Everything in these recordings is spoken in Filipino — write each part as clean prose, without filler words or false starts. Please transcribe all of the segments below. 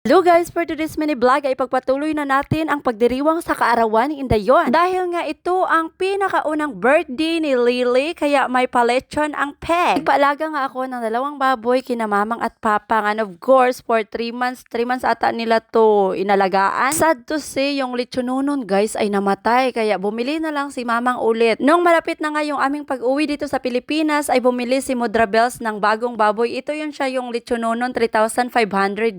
Hello guys, for today's mini vlog ay pagpatuloy na natin ang pagdiriwang sa kaarawan ni Indayon. Dahil nga ito ang pinakaunang birthday ni Lily, kaya may palechon ang peg. Nagpaalaga nga ako ng 2 baboy kina mamang at papang, and of course for 3 months ata nila to inalagaan. Sad to say, yung lechonunon guys ay namatay, kaya bumili na lang si mamang ulit. Nung malapit na nga yung aming pag-uwi dito sa Pilipinas ay bumili si Mudra Bells ng bagong baboy. Ito yun siya, yung lechonunon 3,500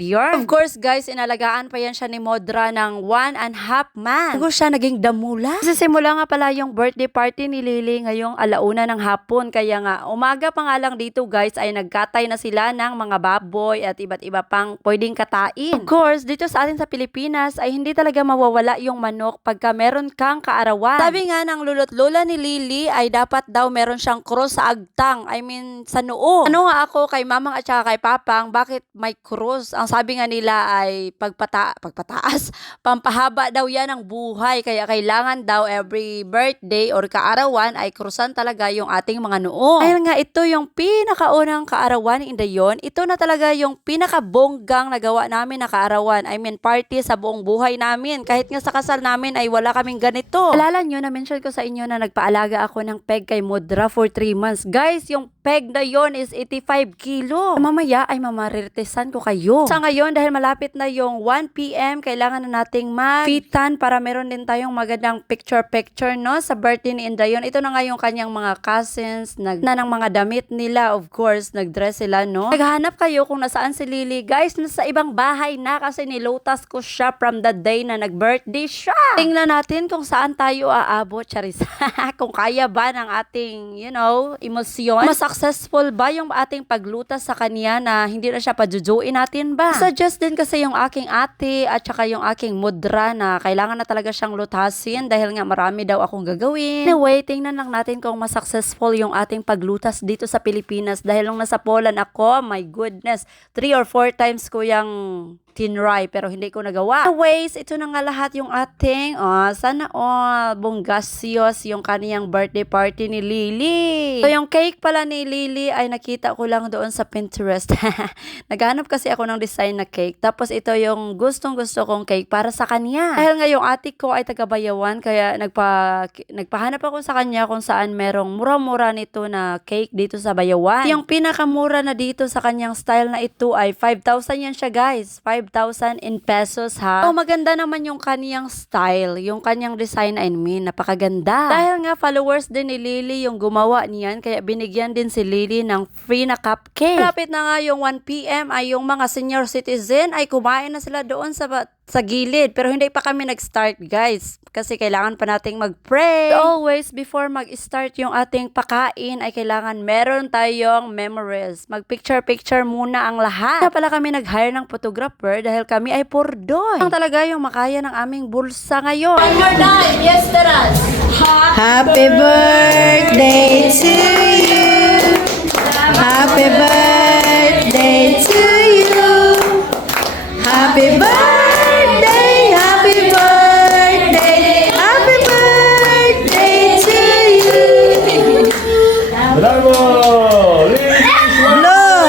yarn. Of course guys, inalagaan pa yan siya ni Modra ng 1.5 months. Bago siya naging damula. Kasi simula nga pala yung birthday party ni Lily ngayong 1:00 ng hapon. Kaya nga, umaga pa nga lang dito guys ay nagkatay na sila ng mga baboy at iba't iba pang pwedeng katain. Of course, dito sa atin sa Pilipinas ay hindi talaga mawawala yung manok pagka meron kang kaarawan. Sabi nga ng lulot lola ni Lily ay dapat daw meron siyang cross sa agtang. I mean, sa noo. Ano nga ako kay mamang at saka kay papang, bakit may cross? Ang sabi nga nila ay pagpataas, pampahaba daw yan ng buhay, kaya kailangan daw every birthday or kaarawan ay krusan talaga yung ating mga noo. Dahil nga ito yung pinakaunang kaarawan ni Indayon, ito na talaga yung pinakabonggang nagawa namin na kaarawan. I mean party sa buong buhay namin, kahit nga sa kasal namin ay wala kaming ganito. Alala nyo, na-mention ko sa inyo na nagpaalaga ako ng peg kay Mudra for 3 months. Guys, yung peg na yon is 85 kilo. Mamaya ay mamarirtesan ko kayo. Sa ngayon, dahil malapit na yung 1 PM, kailangan na nating magpitan para meron din tayong magandang picture-picture, no, sa birthday ni Indayon. Ito na nga yung kanyang mga cousins, na ng mga damit nila, of course, nagdress sila, no. Naghahanap kayo kung nasaan si Lily. Guys, nasa ibang bahay na kasi nilotas ko siya from the day na nag-birthday siya. Tingnan natin kung saan tayo aabot, charis. Kung kaya ba ng ating, emosyon. Mas successful ba yung ating paglutas sa kanya na hindi na siya pajujuin natin ba? Suggest din kasi yung aking ate at saka yung aking Mudra na kailangan na talaga siyang lutasin dahil nga marami daw akong gagawin. Anyway, tingnan lang natin kung mas successful yung ating paglutas dito sa Pilipinas dahil nung nasa Poland ako, my goodness, 3 or 4 times ko yung tinry pero hindi ko nagawa. Anyways, ito na nga lahat yung ating sana all bonggasyos yung kaniyang birthday party ni Lily. So yung cake pala ni Lily ay nakita ko lang doon sa Pinterest. Naghanap kasi ako ng design na cake. Tapos ito yung gustong-gusto kong cake para sa kanya. Dahil nga yung ate ko ay taga Bayawan, kaya nagpahanap ako sa kanya kung saan merong mura-mura nito na cake dito sa Bayawan. Yung pinakamura na dito sa kanyang style na ito ay 5,000 yan siya guys. 5,000 in pesos ha. So maganda naman yung kaniyang style, yung kanyang design, I mean, napakaganda. Dahil nga followers din ni Lily yung gumawa niyan, kaya binigyan din si Lily ng free na cupcake. Malapit na nga yung 1 PM ay yung mga senior citizen ay kumain na sila doon sa gilid, pero hindi pa kami nag-start guys kasi kailangan pa nating mag-pray. Always before mag-start yung ating pakain ay kailangan meron tayong memories. Mag-picture muna ang lahat. Kaya pala kami nag-hire ng photographer dahil kami ay purdoy. Ang talaga yung makaya ng aming bulsa ngayon. One more time, yes Teras! Happy birthday to you. Happy birthday to you. Happy birthday, happy birthday, happy birthday to you. Bravo! Blow.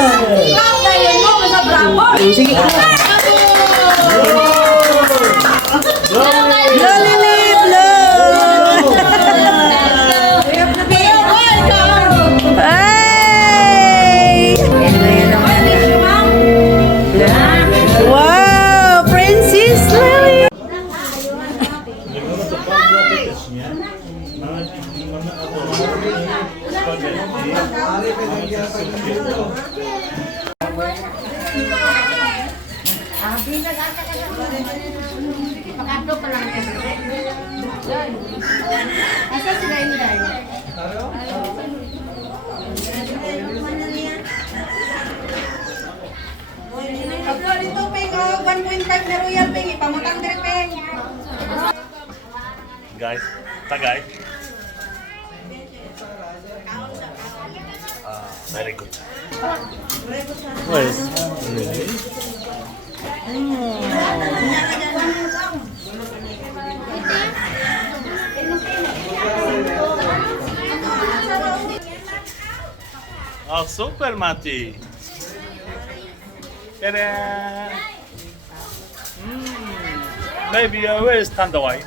Sige. Blow, Lily, blow. Ay! Wow, Princess Lily. Dito, Peng, 1.5 na royal, Peng. Ipamutang din, Peng. Guys, tagay. Very good. Pues, really? Oh, super, Mati. Ta-da! Maybe where is Tandawai?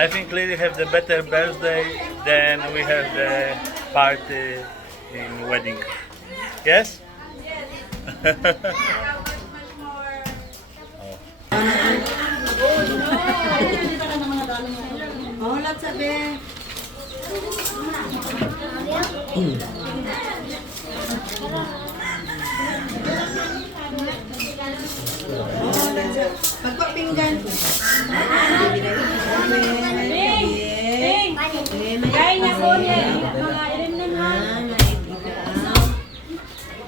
I think Lily have the better birthday than we have the party in wedding. Yes? Mahulat sabi. Magpapinggan. Kaya niya ko niya. Mga ilim na nga.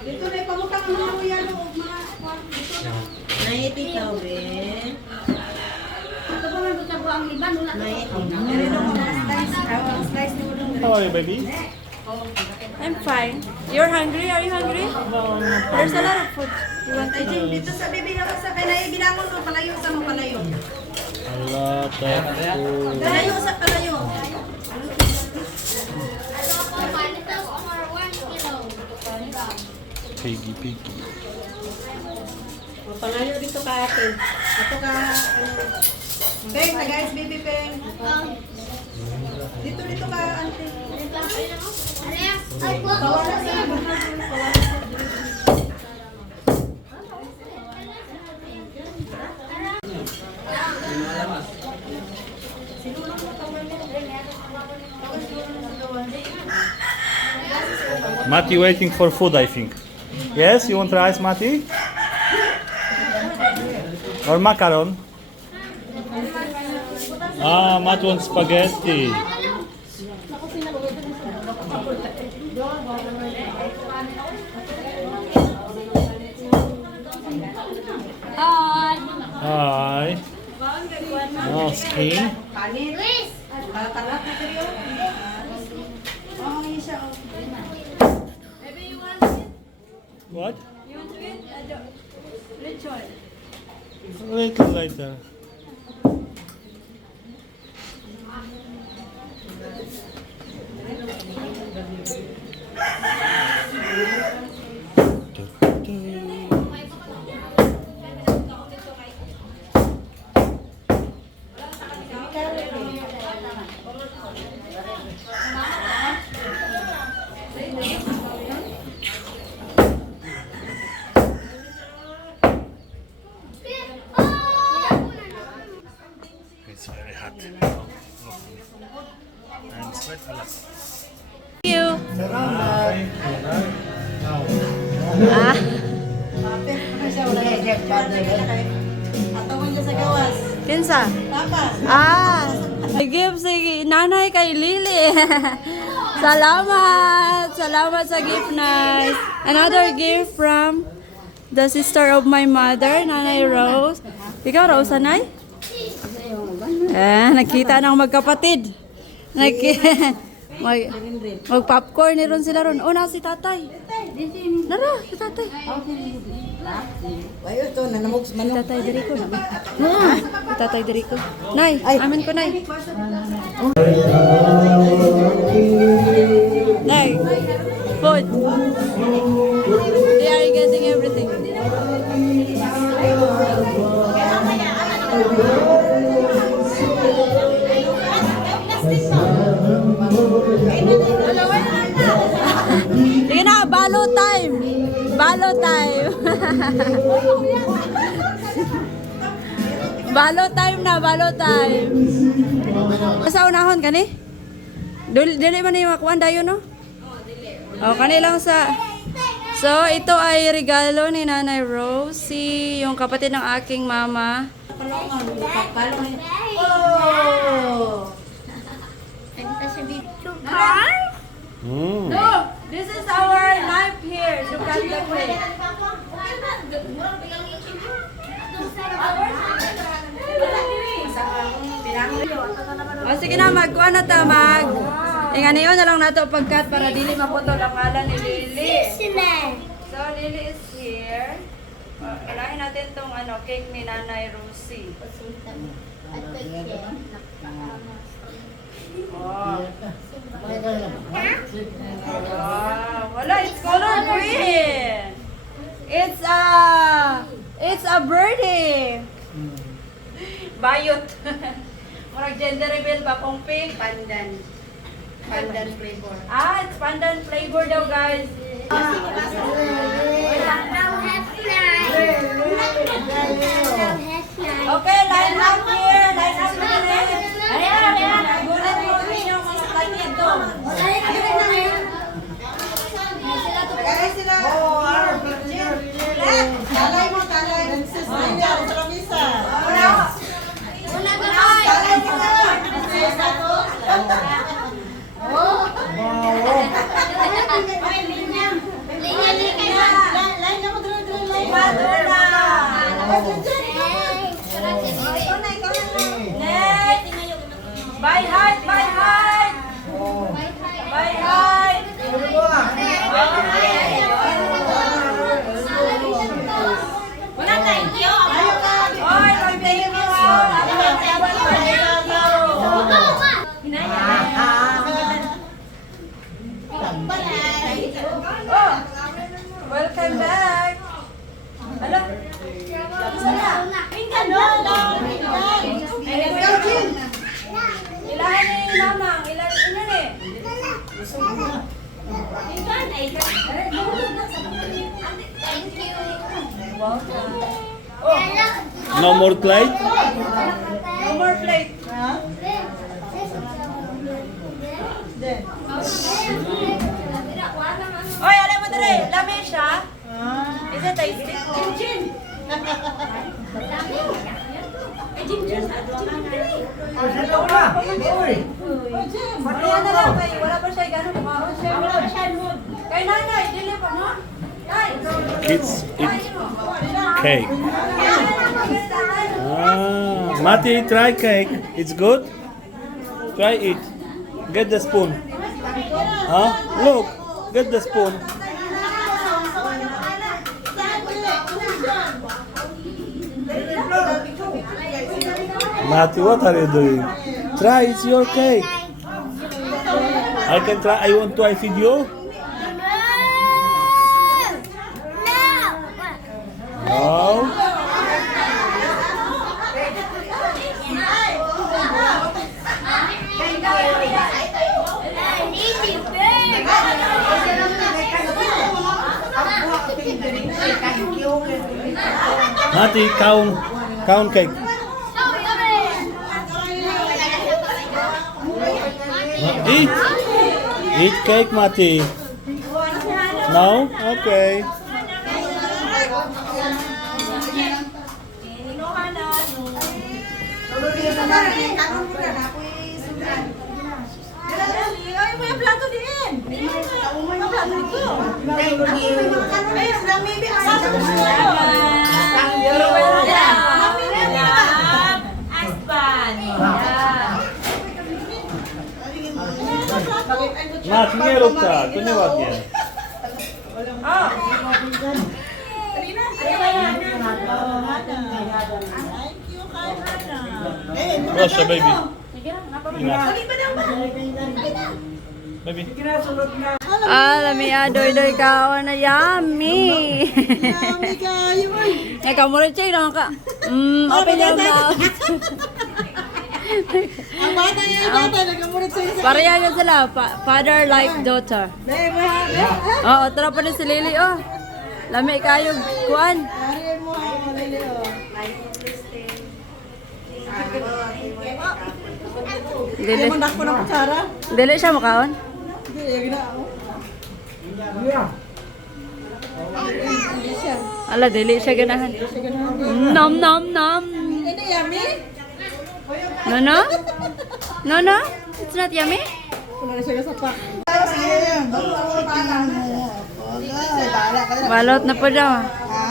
Dito na ipamutang ang mga kuya loob. Naititaw, be. Ito pa man gusto ko ang iba. Nula. How are you, baby? I'm fine. You're hungry? Are you hungry? There's a lot of food. You want to eat? Dito sa bibigyan ka sa kaya bilangon mo palayo sa mo palayo. A lot of food. Palayo sa palayo. Piggy, piggy. Pangalayo dito ka ate. Ato ka ano. Peng, na guys, baby Peng. Dito ka ante. Pawala sa Mati waiting for food, I think. Yes, you want rice, Mati? Or macaron? Ah, Mati wants spaghetti. Hi. No skin. kanin. Talat na kayo. Oh, yun siya. What? You want to eat? Lechon. A little later. It's very hot. And sweat a lot. You. Atawan niya sa gawas. Kinsa? Tapas. I give si nanay kay Lily. Salamat sa gift na. Another gift from the sister of my mother, Nanay Rose. Ikaw, Rose, Nanay? Nakita ng magkapatid. Mag-popcorn ni ron sila ron. Na si tatay. Nara, si tatay. Ayo to, nanamogs Si tatay Derico na. Si tatay Derico. Nay, amin ko, Nay. Nay, food. They are getting everything. Sige na, balo time. Balo time. Balo time na, balo time. Sa unahon kani? Dili man ni makuan dayon no? Oh, kani lang sa. So, ito ay regalo ni Nanay Rosie, yung kapatid ng aking mama. Oh! No, this is our life here. Look at the way. O sige na, magkuha na ta, Inganiyon na lang nato pagkat para dili maputol ang ngalan ni Lily. So, Lily is here. Kailangan natin tong ano, cake ni Nanay Rosie. Oh. Wow, wala, it's color green. It's a birdie. Bayot. Murag gender reveal ba kung pink? Pandan. Pandan flavor. Ah, it's pandan flavor daw, guys. Okay, line up here. Line up here. Ayan. Gulat mo yung mga kanya doon. Tagay sila. Talay mo, talay. Nandiyan, sa lamisa. Talay mo na. Madonna. Bye height, bye height. Bye height. Oy, mag-thank you. Oh, welcome back. Hello. Ilahan ni Mamang, ilahan ni. No more plate? No more plate. Oy, alam mo dali, lami siya. Is it tasty? Wala na lang kay, wala pa siya gano'n kumaon siya. Wala pa siya mood. Kay nanay, dili pa no? Kay. Kids eat cake. Ah, Mati, try cake. It's good. Try it. Get the spoon. Huh? Look, get the spoon. Mati, what are you doing? Try, it's your cake. I can try. I want to feed you. No. Mati, count cake. Eat cake, Mati. No? Okay. Ay, may plato din. May plato dito. Ay, lamimi. You're welcome. Mati, nie rób tak, to nieładnie. Proszę, baby. Ina. Baby. Lami adoy-doy ka na yummy. Yummy kayo. Nagkamura siya yung ka. Open your mouth. Ang bata yan, bata. Nagkamulit sa isa. Pareha yun sila. Father like daughter. Oo, tara pa rin si Lily. Oh. Lami kayo. Kuan. Ariyan mo. Dili. Mandak ko ng kutsara. Dili siya makaon. Hindi, yung ginao. Ala, dili siya ganahan. Nom nom nom. Ini yummy? No no? No no? It's not yummy? Wala na siya sa pak. Balot na po daw. Ha?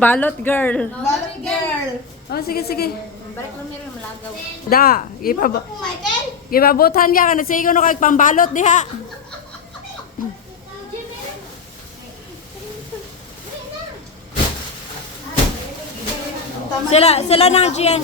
Balot girl. Balot girl. Oh, sige sige. Da, gipabutan ka kana sigo no kay pambalot diha. Sila nang Gian.